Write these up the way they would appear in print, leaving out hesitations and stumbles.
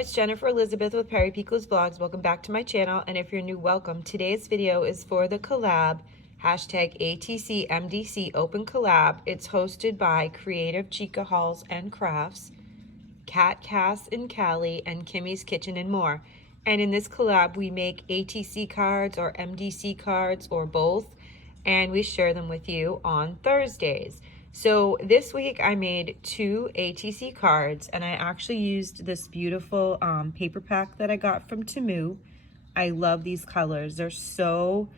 it's Jennifer Elizabeth with Perry Pico's Vlogs. Welcome back to my channel, and if you're new, welcome. Today's video is for the collab, hashtag ATC MDC Open Collab. It's hosted by Creative Chica Halls and Crafts, Kat, Cass, and Callie, and Kimmy's Kitchen and More. And in this collab, we make ATC cards or MDC cards or both, and we share them with you on Thursdays. So this week I made 2 ATC cards, and I actually used this beautiful paper pack that I got from Temu. I love these colors. They're so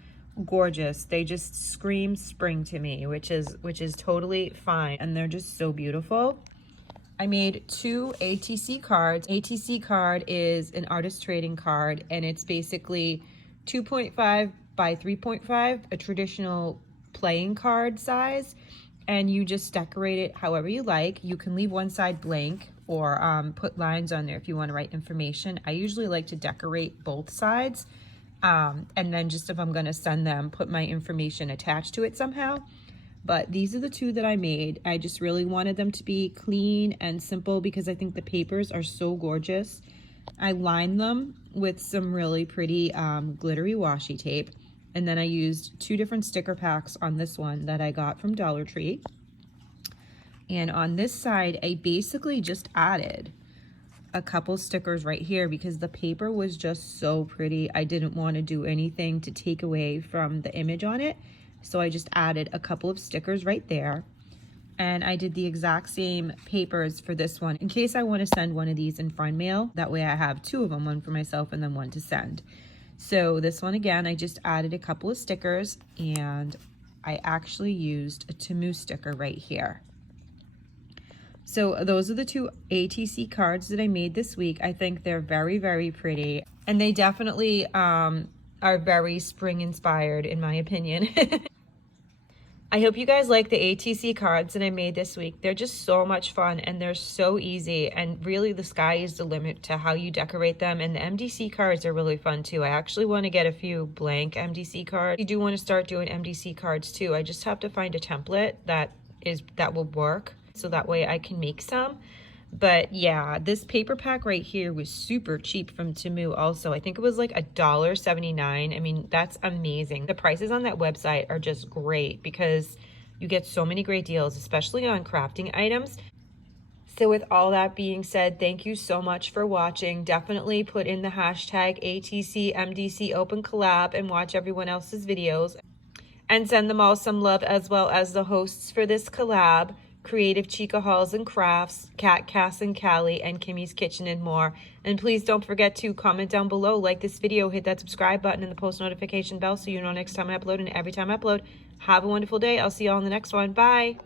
gorgeous. They just scream spring to me, which is totally fine, and they're just so beautiful. I made 2 ATC cards. ATC card is an artist trading card, and it's basically 2.5 by 3.5, a traditional playing card size. And you just decorate it however you like. You can leave one side blank or put lines on there if you want to write information. I usually like to decorate both sides, and then just if I'm going to send them, put my information attached to it somehow. But these are the 2 that I made. I just really wanted them to be clean and simple because I think the papers are so gorgeous. I lined them with some really pretty glittery washi tape. And then I used 2 different sticker packs on this one that I got from Dollar Tree. And on this side, I basically just added a couple stickers right here because the paper was just so pretty. I didn't want to do anything to take away from the image on it. So I just added a couple of stickers right there. And I did the exact same papers for this one in case I want to send one of these in friend mail. That way I have 2 of them, one for myself and then one to send. So this one, again, I just added a couple of stickers, and I actually used a Temu sticker right here. So those are the 2 ATC cards that I made this week. I think they're very, very pretty, and they definitely are very spring inspired in my opinion. I hope you guys like the ATC cards that I made this week. They're just so much fun, and they're so easy, and really the sky is the limit to how you decorate them. And the MDC cards are really fun too. I actually want to get a few blank MDC cards. I do want to start doing MDC cards too. I just have to find a template that will work, so that way I can make some. But yeah, this paper pack right here was super cheap from Temu also. I think it was like $1.79. I mean, that's amazing. The prices on that website are just great because you get so many great deals, especially on crafting items. So with all that being said, thank you so much for watching. Definitely put in the hashtag ATC MDC Open Collab and watch everyone else's videos. And send them all some love, as well as the hosts for this collab, Creative Chica Halls and Crafts, Kat, Cass, and Callie, and Kimmy's Kitchen and More. And please don't forget to comment down below, like this video, hit that subscribe button and the post notification bell so you know next time I upload and every time I upload. Have a wonderful day. I'll see you all in the next one. Bye.